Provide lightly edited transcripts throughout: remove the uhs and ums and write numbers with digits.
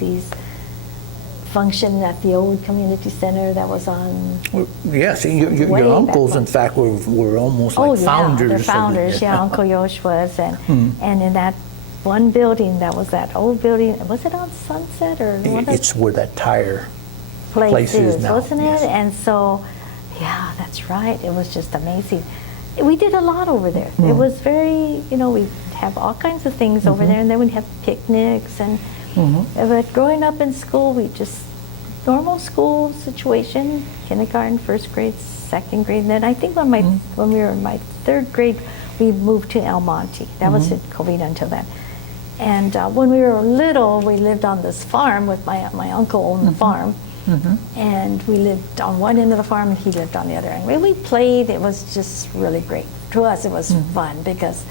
these function at the old community center that was on. Yes, your uncles, in fact, were almost like founders. They're founders. Yeah, Uncle Yosh was, and in that one building, that was that old building. Was it on Sunset or? It's where that tire place is now, wasn't it? Yes. And so, yeah, that's right. It was just amazing. We did a lot over there. It was very, we have all kinds of things over there, and then we'd have picnics and. But growing up in school, we just normal school situation, kindergarten, first grade, second grade. And then I think when we were in my third grade, we moved to El Monte. That was in Covina until then. And when we were little, we lived on this farm with my uncle owned the farm. And we lived on one end of the farm and he lived on the other end. We played, it was just really great. To us, it was fun because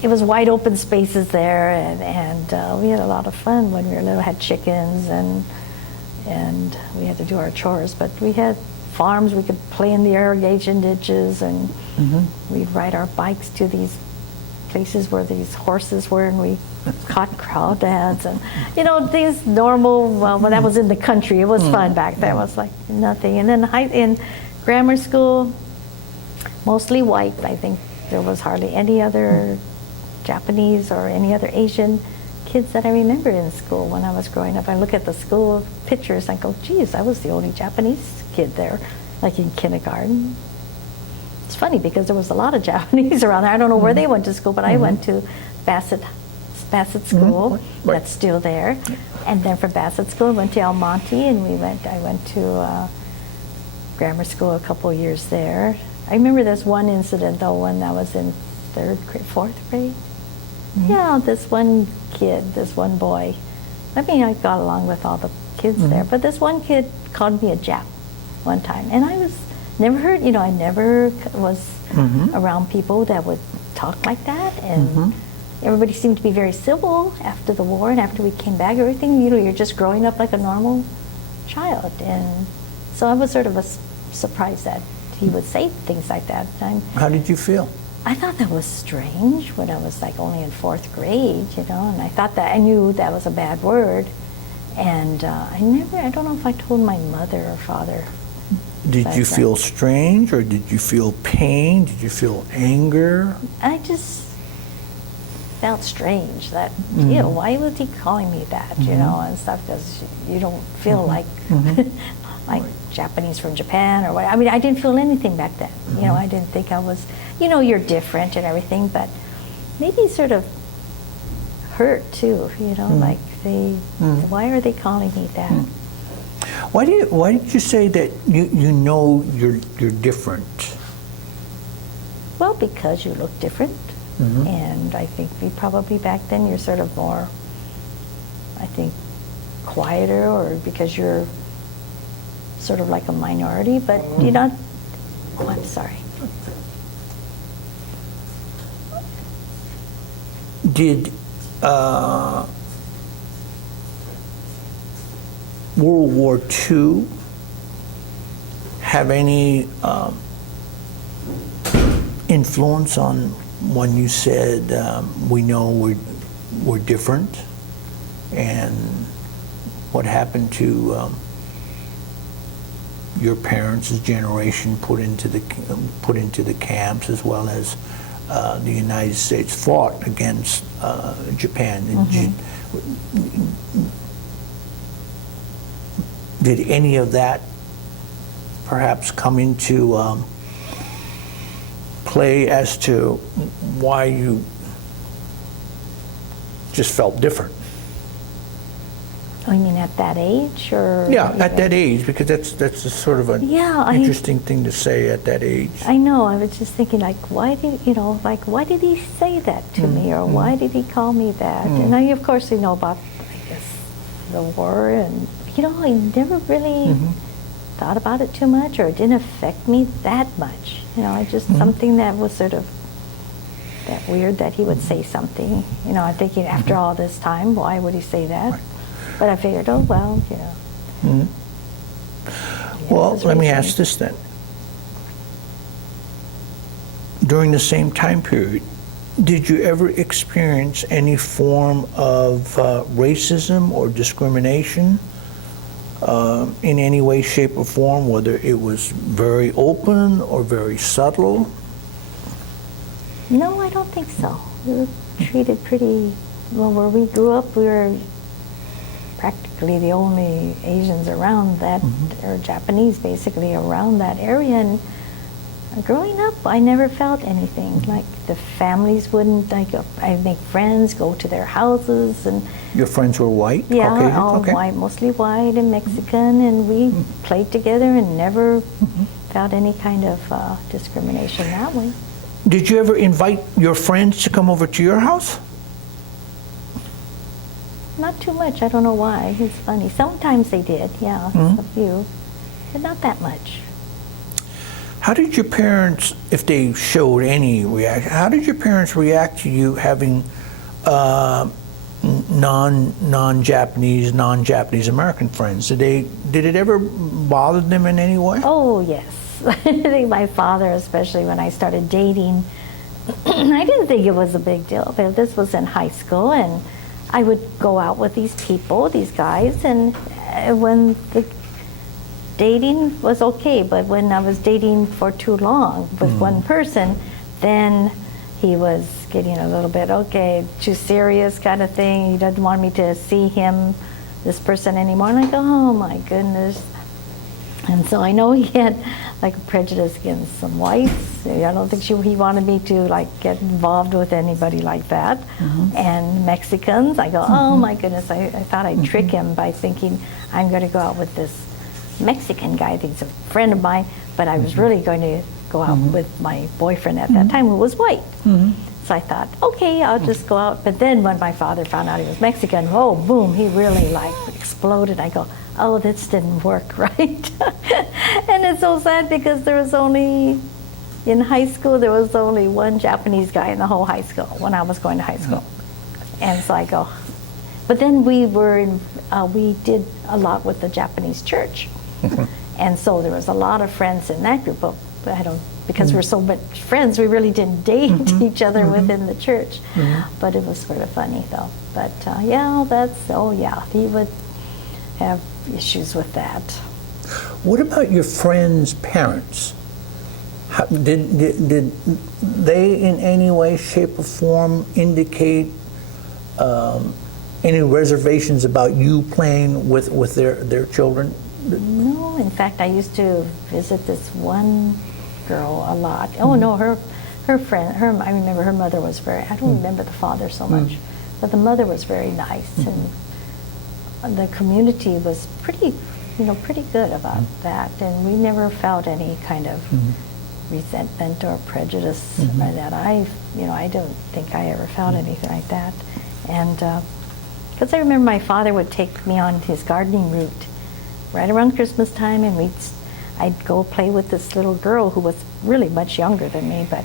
it was wide open spaces there, and we had a lot of fun when we were little. Had chickens, and we had to do our chores. But we had farms. We could play in the irrigation ditches, and we'd ride our bikes to these places where these horses were, and we caught crawdads, and these normal. Well, when that was in the country, it was fun back then. It was like nothing. And then in grammar school, mostly white. I think there was hardly any other Japanese or any other Asian kids that I remember in school when I was growing up. I look at the school pictures and go, geez, I was the only Japanese kid there, like in kindergarten. It's funny because there was a lot of Japanese around there. I don't know where they went to school, but I went to Bassett School, that's still there. And then from Bassett School, I went to El Monte, and I went to grammar school a couple of years there. I remember there's one incident, though, when I was in fourth grade. Yeah, this one kid, this one boy. I mean, I got along with all the kids there, but this one kid called me a Jap one time, and I was never heard. I never was around people that would talk like that, and everybody seemed to be very civil after the war, and after we came back, everything. You're just growing up like a normal child, and so I was sort of surprised that he would say things like that. How did you feel? I thought that was strange when I was like only in fourth grade, and I thought that I knew that was a bad word, and I don't know if I told my mother or father. Did you feel strange, or did you feel pain? Did you feel anger? I just felt strange that, why was he calling me that, and stuff, because you don't feel like Japanese from Japan or what. I mean, I didn't feel anything back then. I didn't think I was, you're different and everything, but maybe sort of hurt too, like why are they calling me that? Why did you say that you're different? Well, because you look different, and I think probably back then you're sort of more, I think, quieter, or because you're sort of like a minority, but you're not. Oh, I'm sorry. Did World War II have any influence on when you said we know we're different, and what happened to your parents' generation put into the camps, as well as the United States fought against Japan? Did any of that perhaps come into play as to why you just felt different? Oh, you mean at that age, or? Yeah, at that age, because that's a sort of an interesting thing to say at that age. I know. I was just thinking, like, why did he say that to me, or why did he call me that? And I, of course, about, I guess, the war, and I never really thought about it too much, or it didn't affect me that much. I just something that was sort of that weird that he would say something. I'm thinking after all this time, why would he say that? Right. But I figured, oh well, Well, let me ask this then. During the same time period, Did you ever experience any form of racism or discrimination in any way, shape, or form, whether it was very open or very subtle? No, I don't think so. We were treated pretty well. Where we grew up, we were practically the only Asians around that, or Japanese basically around that area. And growing up, I never felt anything. Like the families wouldn't, like I'd make friends, go to their houses, and Your friends were white? yeah, Caucasian? all Okay. white, mostly white and Mexican, and we played together and never felt any kind of discrimination that way. Did you ever invite your friends to come over to your house? Not too much. I don't know why. It's funny. Sometimes they did, yeah, a few, but not that much. How did your parents, if they showed any reaction, how did your parents react to you having non-Japanese, non-Japanese American friends? Did it ever bother them in any way? Oh, yes. I think my father, especially when I started dating, I didn't think it was a big deal, but this was in high school, and I would go out with these people, these guys, and when the dating was okay, but when I was dating for too long with one person, then he was getting a little bit, okay, too serious kind of thing. He doesn't want me to see him, this person anymore. And I go, oh my goodness. And so I know he had like a prejudice against some whites. I don't think he wanted me to like get involved with anybody like that. And Mexicans, I go, oh my goodness, I thought I'd trick him by thinking I'm going to go out with this Mexican guy. I think he's a friend of mine, but I was really going to go out with my boyfriend at that time, who was white. So I thought, okay, I'll just go out. But then when my father found out he was Mexican, oh, boom, he really like exploded. I go, oh, this didn't work right. And it's so sad because there was only, in high school, there was only one Japanese guy in the whole high school when I was going to high school. And so I go, but then we did a lot with the Japanese church. And so there was a lot of friends in that group, but because we're so much friends, we really didn't date each other within the church. But it was sort of funny though. But yeah, he would have issues with that. What about your friends' parents? Did they in any way, shape, or form indicate any reservations about you playing with their children? No, in fact, I used to visit this one girl a lot. Oh no, her friend, I remember her mother was I don't remember the father so much, but the mother was very nice, and the community was pretty good about that, and we never felt any kind of resentment or prejudice by that. I don't think I ever felt anything like that, and because I remember my father would take me on his gardening route right around Christmas time, and I'd go play with this little girl who was really much younger than me, but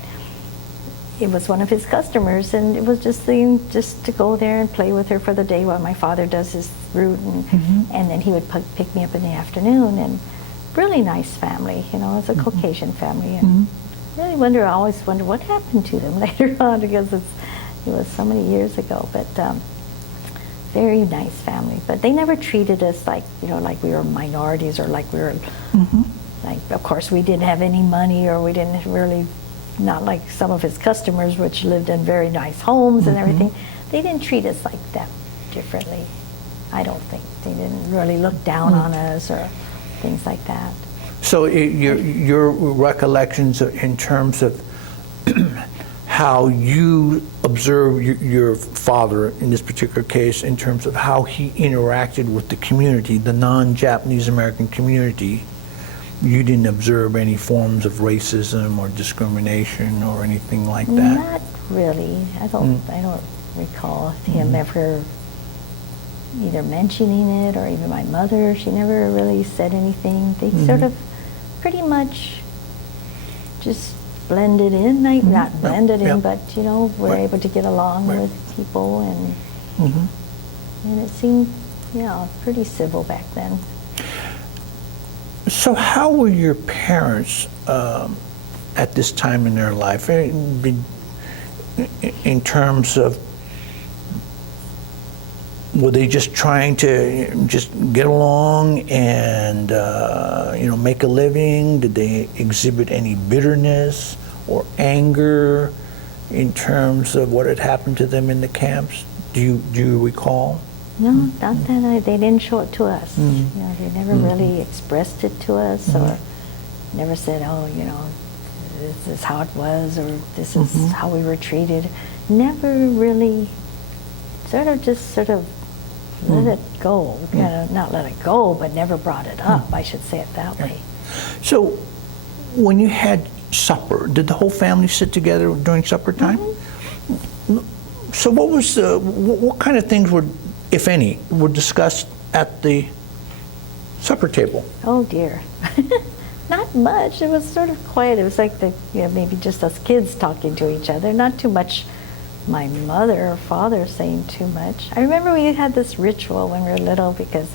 it was one of his customers, and it was just to go there and play with her for the day while my father does his route, and then he would pick me up in the afternoon. And really nice family, it's a Caucasian family, and I always wonder what happened to them later on, because it was so many years ago, but very nice family. But they never treated us like we were minorities, or like we were like, of course we didn't have any money, or we didn't really, not like some of his customers, which lived in very nice homes and everything. They didn't treat us like that differently. I don't think. They didn't really look down on us or things like that. So your recollections in terms of how you observe your father in this particular case, in terms of how he interacted with the community, the non-Japanese American community, you didn't observe any forms of racism or discrimination or anything like that? Not really. I don't recall him ever either mentioning it, or even my mother. She never really said anything. They sort of pretty much just blended in. Not blended in, but were able to get along with people, and it seemed pretty civil back then. So how were your parents at this time in their life? in terms of, were they just trying to just get along and make a living? Did they exhibit any bitterness or anger in terms of what had happened to them in the camps? Do you recall? No, not that they didn't show it to us. They never really expressed it to us, or never said, "Oh, this is how it was," or "This is how we were treated." Never really, sort of let it go. Not let it go, but never brought it up. I should say it that way. So, when you had supper, did the whole family sit together during supper time? So, what kind of things were, if any, were discussed at the supper table? Oh dear, not much. It was sort of quiet. It was like maybe just us kids talking to each other. Not too much. My mother or father saying too much. I remember we had this ritual when we were little because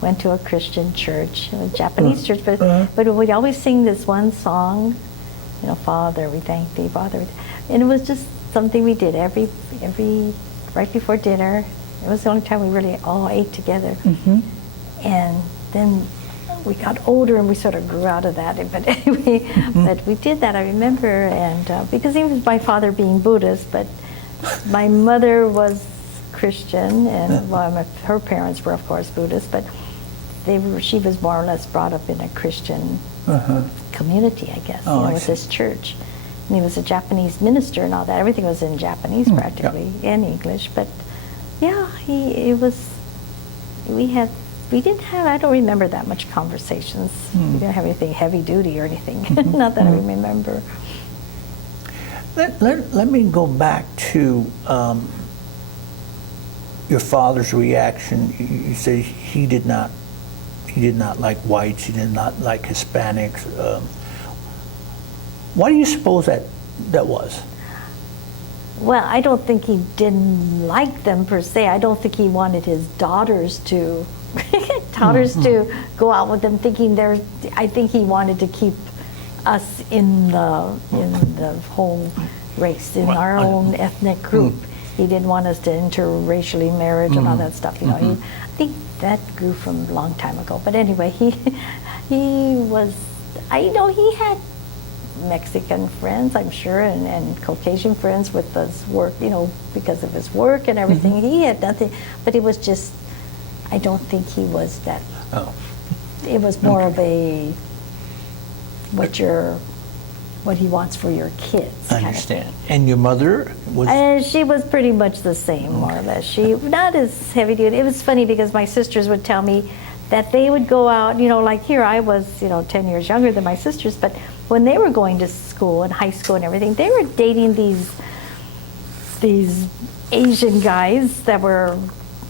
went to a Christian church, a Japanese church, but we'd always sing this one song, Father, we thank thee, Father, and it was just something we did every right before dinner. It was the only time we really all ate together. And then we got older and we sort of grew out of that. But anyway, but we did that, I remember, and because even my father being Buddhist, but my mother was Christian, and her parents were, of course, Buddhist, but she was more or less brought up in a Christian community, I guess, with this church. And he was a Japanese minister and all that. Everything was in Japanese practically, and English. But yeah, we didn't have, I don't remember that much conversations. We didn't have anything heavy duty or anything, not that I remember. Let me go back to your father's reaction. You say he did not like whites. He did not like Hispanics. Why do you suppose that was? Well, I don't think he didn't like them per se. I don't think he wanted his daughters to go out with them, thinking I think he wanted to keep us in the whole race, in our own ethnic group. He didn't want us to interracially marriage and all that stuff. I think that grew from a long time ago. But anyway, he was. He had Mexican friends, I'm sure, and Caucasian friends with his work. Because of his work and everything. He had nothing, but it was just. I don't think he was that. Oh. It was more of a. What he wants for your kids. I understand. And your mother was? She was pretty much the same, more or less. She not as heavy duty. It was funny because my sisters would tell me that they would go out. Like here I was, 10 years younger than my sisters, but when they were going to school and high school and everything, they were dating these Asian guys that were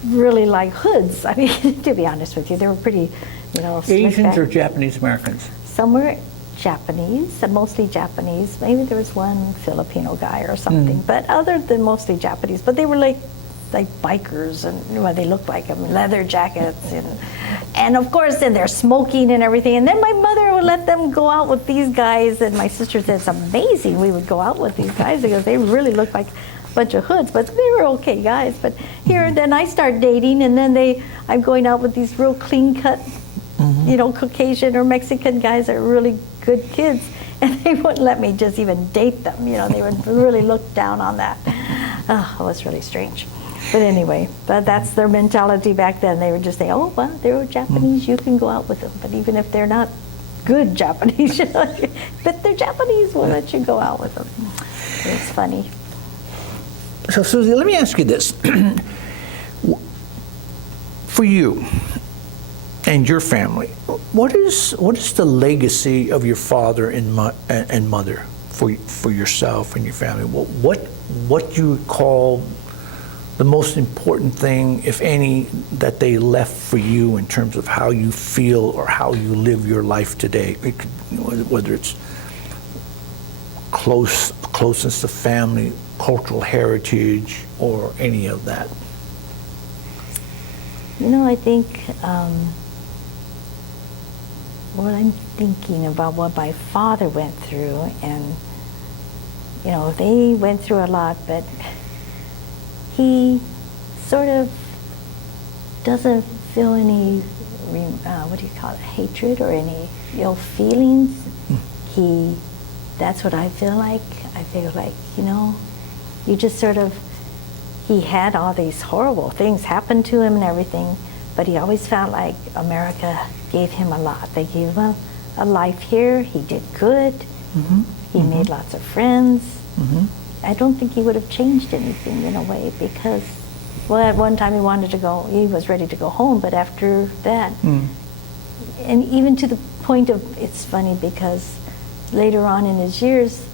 really like hoods. I mean, to be honest with you, they were pretty, Asians or Japanese Americans? Some were Japanese, mostly Japanese. Maybe there was one Filipino guy or something, but other than mostly Japanese. But they were like bikers, and they looked like them, leather jackets, and of course then they're smoking and everything. And then my mother would let them go out with these guys, and my sister said it's amazing we would go out with these guys because they really looked like a bunch of hoods, but they were okay guys. But here, then I start dating, and then I'm going out with these real clean cut, Caucasian or Mexican guys that are really good kids, and they wouldn't let me just even date them. They would really look down on that. Oh, it was really strange. But anyway, that's their mentality back then. They would just say, oh, well, they were Japanese, you can go out with them. But even if they're not good Japanese, but they're Japanese, we'll let you go out with them. It's funny. So, Susie, let me ask you this. For you and your family, what is the legacy of your father and mother for yourself and your family? What do you call the most important thing, if any, that they left for you in terms of how you feel or how you live your life today? Whether it's closeness to family, cultural heritage, or any of that. I think what I'm thinking about what my father went through, and you know, they went through a lot, but he sort of doesn't feel any, what do you call it, hatred or any ill feelings. That's what I feel like. I feel like, you know, you just sort of, he had all these horrible things happen to him and everything, but he always felt like America gave him a lot. They gave him a life here. He did good. He made lots of friends. I don't think he would have changed anything in a way, because, well, at one time he was ready to go home, but after that, and even to the point of, it's funny because later on in his years,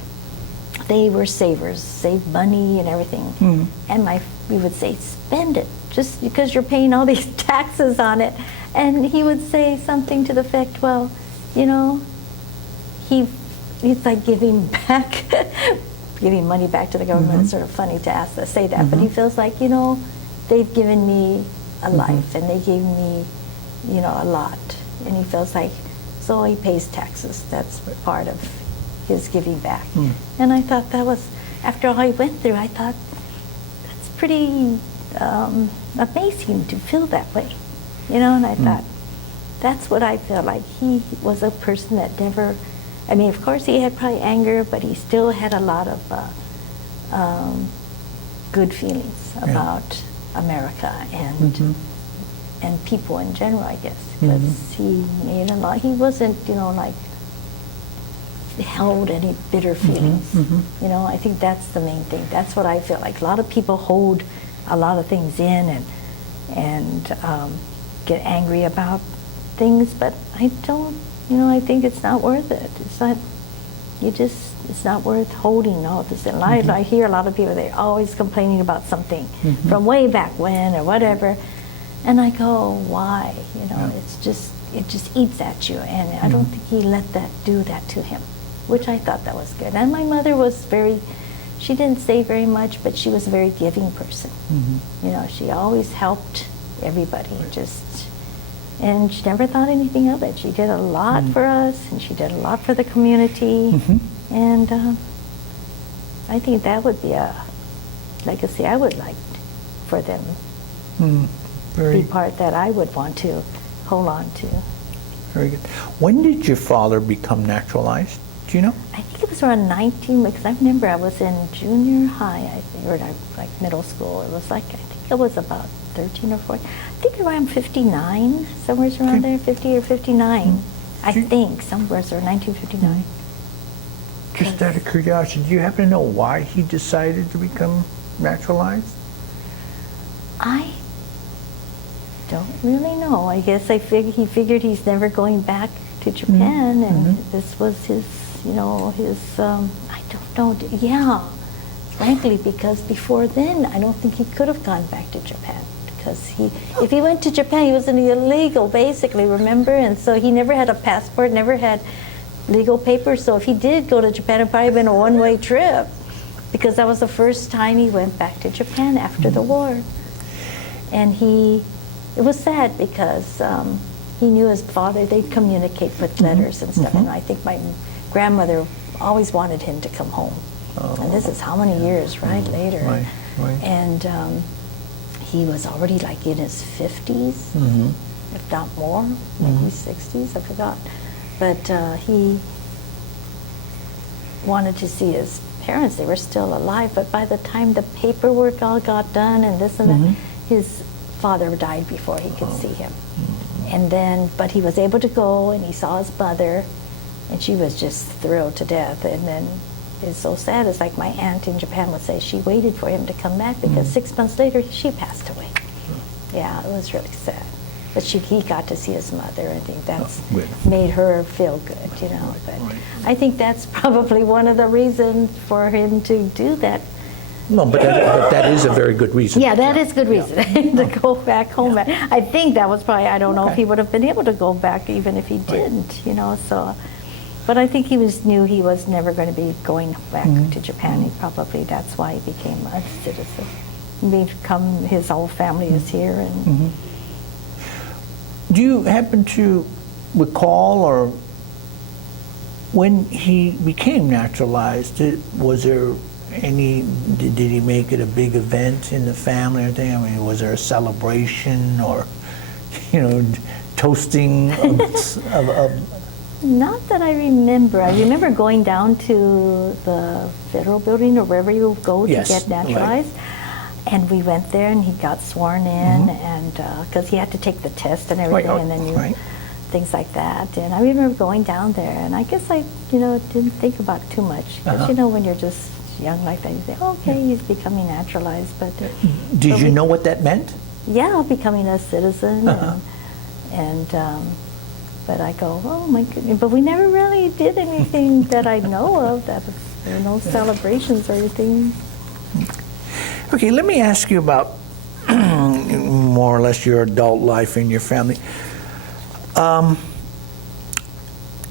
they were savers, saved money and everything. And we would say, spend it, just because you're paying all these taxes on it. And he would say something to the effect, well, you know, he's like giving back, giving money back to the government. It's sort of funny to say that, but he feels like, you know, they've given me a life and they gave me, you know, a lot. And he feels like, so he pays taxes. That's part of his giving back. And I thought that was, after all he went through, I thought that's pretty amazing to feel that way, you know. And I thought, that's what I feel like. He was a person that never, I mean, of course he had probably anger, but he still had a lot of good feelings about America and people in general, I guess, because he made a lot. He wasn't, you know, like held any bitter feelings. You know, I think that's the main thing. That's what I feel like. A lot of people hold a lot of things in and get angry about things, but I don't, you know, I think it's not worth it. It's not, it's not worth holding all this. And I hear a lot of people, they're always complaining about something from way back when or whatever. And I go, why? You know, it just eats at you. And I don't think he let that do that to him, which I thought that was good. And my mother was she didn't say very much, but she was a very giving person. You know, she always helped everybody, and she never thought anything of it. She did a lot for us, and she did a lot for the community. And I think that would be a legacy I would like for them. Be part that I would want to hold on to. Very good. When did your father become naturalized? Do you know? I think it was around 19, because I remember I was in junior high, I think, or like middle school. It was like, I think it was about 13 or 14. I think around 59, somewhere around there, 50 or 59. I think, somewhere around 1959. Just out of curiosity, do you happen to know why he decided to become naturalized? I don't really know. I guess he figured he's never going back to Japan, and this was his, you know, I don't know, yeah, frankly, because before then, I don't think he could have gone back to Japan, because if he went to Japan, he was illegal, basically, remember? And so he never had a passport, never had legal papers, so if he did go to Japan, it probably been a one-way trip, because that was the first time he went back to Japan after the war. And it was sad, because he knew his father, they'd communicate with letters and stuff, and I think my grandmother always wanted him to come home. And this is how many years, right, later. Right. And he was already like in his 50s, if not more, maybe 60s, I forgot. But he wanted to see his parents. They were still alive, but by the time the paperwork all got done and this and that, his father died before he could see him. And then, but he was able to go, and he saw his mother, and she was just thrilled to death. And then it's so sad. It's like my aunt in Japan would say, she waited for him to come back, because 6 months later, she passed away. Yeah, it was really sad. But he got to see his mother. I think that's made her feel good, you know. But I think that's probably one of the reasons for him to do that. No, but that is a very good reason. Yeah, that is good reason to go back home. I think that was probably, I don't know if he would have been able to go back even if he didn't, you know, so. But I think he knew he was never going to be going back to Japan. That's why he became a citizen. His whole family is here. And do you happen to recall or When he became naturalized, was there did he make it a big event in the family or anything? I mean, was there a celebration or, toasting of Not that I remember. I remember going down to the federal building or wherever you go to Yes, get naturalized. Right. And we went there and he got sworn in, and because he had to take the test and everything, and then things like that. And I remember going down there, and I guess I, didn't think about it too much. Because, when you're just young like that, you say, okay, he's becoming naturalized. But did you know what that meant? Yeah, becoming a citizen. But I go, oh my goodness. But we never really did anything that I know of. There were no celebrations or anything. Okay, let me ask you about more or less your adult life and your family.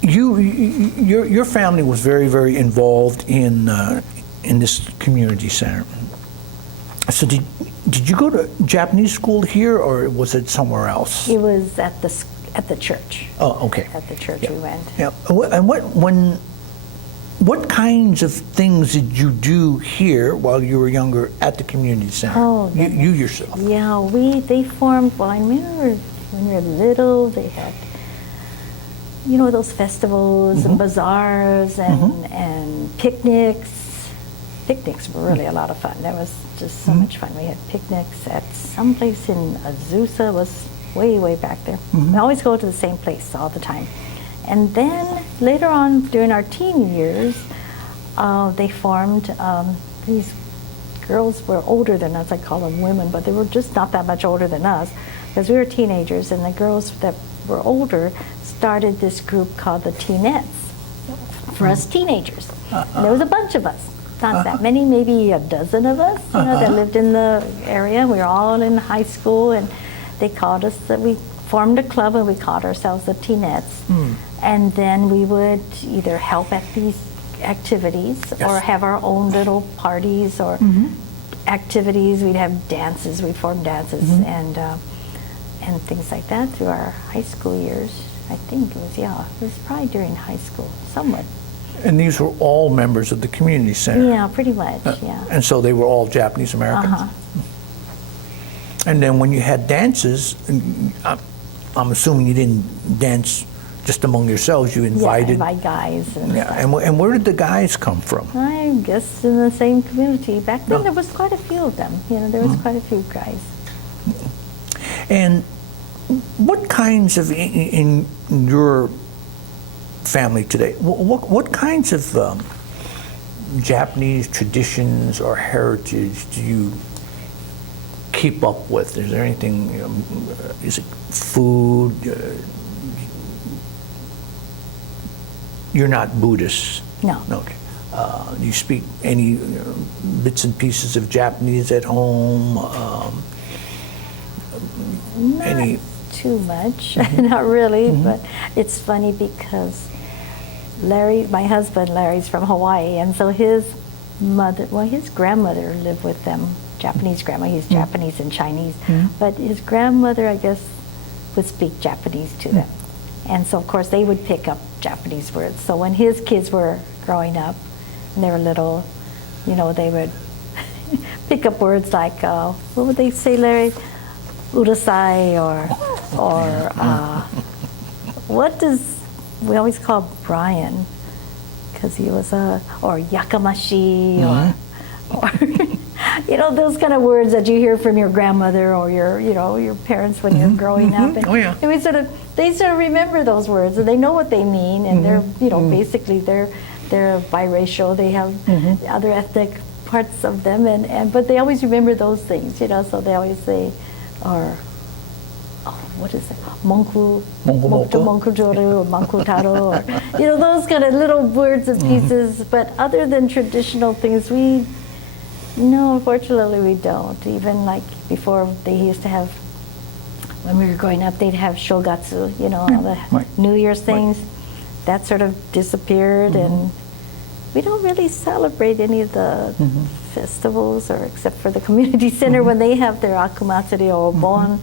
Your family was very, very involved in this community center. So did you go to Japanese school here, or was it somewhere else? It was at the church. Oh, okay. At the church we went. Yeah. And what kinds of things did you do here while you were younger at the community center? Oh, you yourself. Yeah, they formed. Well, I remember when we were little, they had, those festivals and bazaars and picnics. Picnics were really a lot of fun. That was just so much fun. We had picnics at some place in Azusa. It was way, way back there. We always go to the same place all the time. And then later on, during our teen years, they formed, these girls were older than us. I call them women, but they were just not that much older than us, because we were teenagers, and the girls that were older started this group called the Teenettes, for us teenagers. And there was a bunch of us. Not that many, maybe a dozen of us, that lived in the area. We were all in high school, and they called us, we formed a club, and we called ourselves the Teenettes. And then we would either help at these activities or have our own little parties or activities. We'd have dances, we'd form dances and things like that through our high school years. I think it was probably during high school, somewhat. And these were all members of the community center? Yeah, pretty much, yeah. And so they were all Japanese Americans? And then when you had dances, I'm assuming you didn't dance just among yourselves, you invited... Yeah, invite guys. And where did the guys come from? I guess in the same community. Back then there was quite a few of them. There was quite a few guys. And what kinds of, in your family today, what kinds of Japanese traditions or heritage do you keep up with? Is there anything, is it food? You're not Buddhist? No. Okay. Do you speak any bits and pieces of Japanese at home? Not too much, not really, but it's funny because Larry, my husband, Larry's from Hawaii, and so his grandmother lived with them, Japanese grandma. He's Japanese and Chinese, but his grandmother, I guess, would speak Japanese to them. And so, of course, they would pick up Japanese words. So when his kids were growing up, and they were little, they would pick up words like, what would they say, Larry? Urasai, or we always call Brian, because he was or yakamashi, or those kind of words that you hear from your grandmother or your parents when you're growing up. And, and they sort of remember those words, and they know what they mean, and they're basically they're biracial. They have other ethnic parts of them, but they always remember those things, so they always say, or what is it? Monku joru, or manku taro, or those kind of little words and pieces. But other than traditional things, unfortunately we don't. Even like before, they used to have, when we were growing up, they'd have shogatsu, all the New Year's things. That sort of disappeared, and we don't really celebrate any of the festivals, or except for the community center when they have their akumatsuri or obon.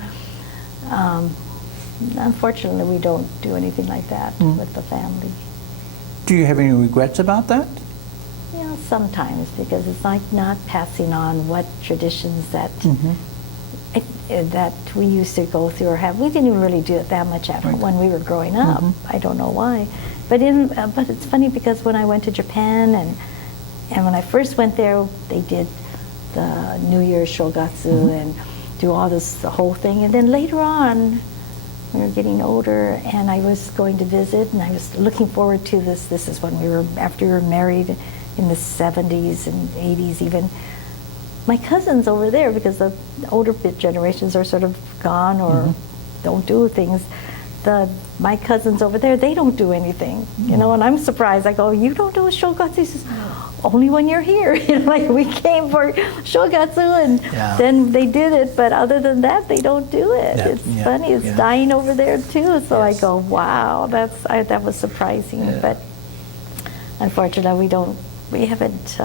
Unfortunately, we don't do anything like that with the family. Do you have any regrets about that? Yeah, sometimes, because it's like not passing on what traditions that that we used to go through or have. We didn't even really do it that much when we were growing up. I don't know why, but but it's funny because when I went to Japan and when I first went there, they did the New Year's shogatsu and do all the whole thing, and then later on, we were getting older, and I was going to visit, and I was looking forward to this. This is when after we were married in the 70s and 80s even. My cousins over there, because the older generations are sort of gone or don't do things, my cousins over there, they don't do anything, you know, and I'm surprised. I go, you don't do a shogatsu? He says, only when you're here. You know, like we came for shogatsu and then they did it, but other than that, they don't do it. Yeah, It's funny, it's dying over there too. So I go, wow, that was surprising. Yeah. But unfortunately, we haven't,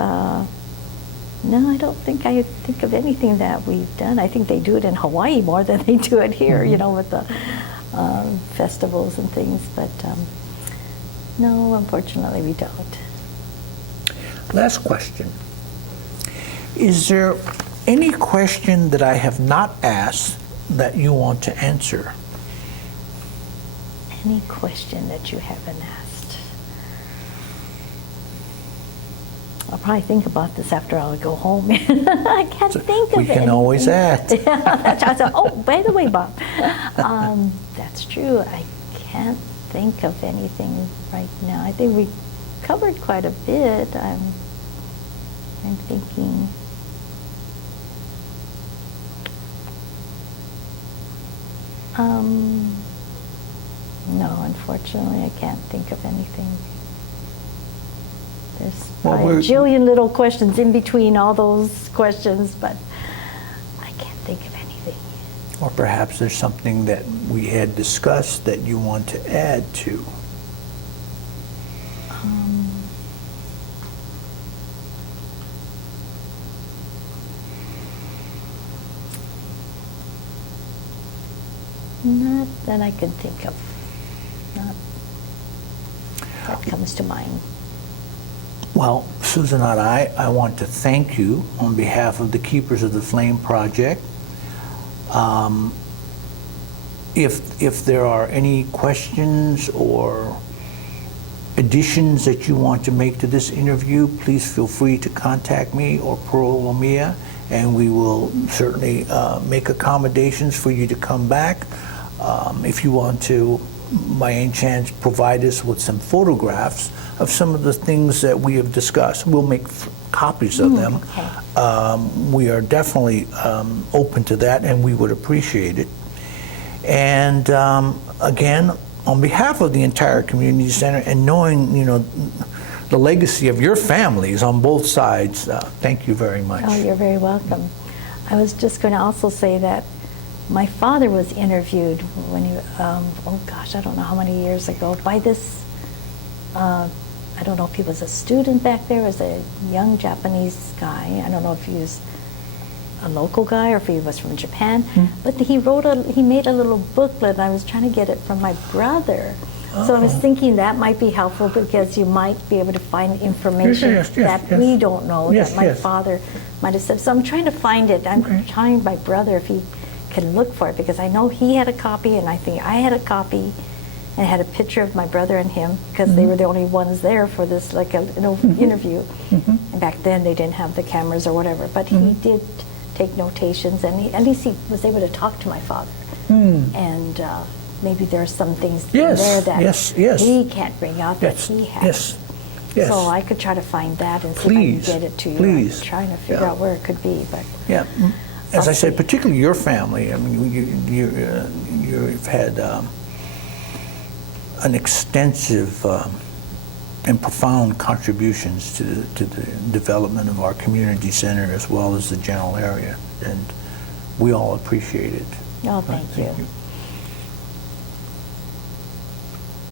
no, I don't think I think of anything that we've done. I think they do it in Hawaii more than they do it here, you know, with the festivals and things. But no, unfortunately, we don't. Last question. Is there any question that I have not asked that you want to answer? Any question that you haven't asked? I'll probably think about this after I go home. I can't think of it. We can always ask. I said, oh, by the way, Bob, that's true. I can't think of anything right now. I think we covered quite a bit. I'm thinking. No, unfortunately, I can't think of anything. There's probably a jillion little questions in between all those questions, but I can't think of anything. Or perhaps there's something that we had discussed that you want to add to. Not that I can think of. Not that comes to mind. Well, Susan, I want to thank you on behalf of the Keepers of the Flame Project. If there are any questions or additions that you want to make to this interview, please feel free to contact me or Pearl Lamia, and we will certainly make accommodations for you to come back. If you want to, by any chance, provide us with some photographs of some of the things that we have discussed. We'll make copies of them. Okay. We are definitely open to that, and we would appreciate it. And again, on behalf of the entire community center, and knowing, you know, the legacy of your families on both sides, thank you very much. Oh, you're very welcome. I was just going to also say that my father was interviewed when he, oh gosh, I don't know how many years ago, by this, I don't know if he was a student back there, as a young Japanese guy. I don't know if he was a local guy or if he was from Japan, but he made a little booklet. I was trying to get it from my brother. So I was thinking that might be helpful because you might be able to find information that we don't know, that my father might have said. So I'm trying to find it. I'm trying my brother if he can look for it, because I know he had a copy and I think I had a copy, and it had a picture of my brother and him, because they were the only ones there for this, like an interview. And back then they didn't have the cameras or whatever, but he did take notations, and at least he was able to talk to my father. And maybe there are some things in there that he can't bring out that he has. Yes. So I could try to find that and see if I can get it to you. Please. I'm trying to figure out where it could be, but as I said, particularly your family. I mean, you've had an extensive and profound contributions to the development of our community center as well as the general area, and we all appreciate it. Oh, thank you.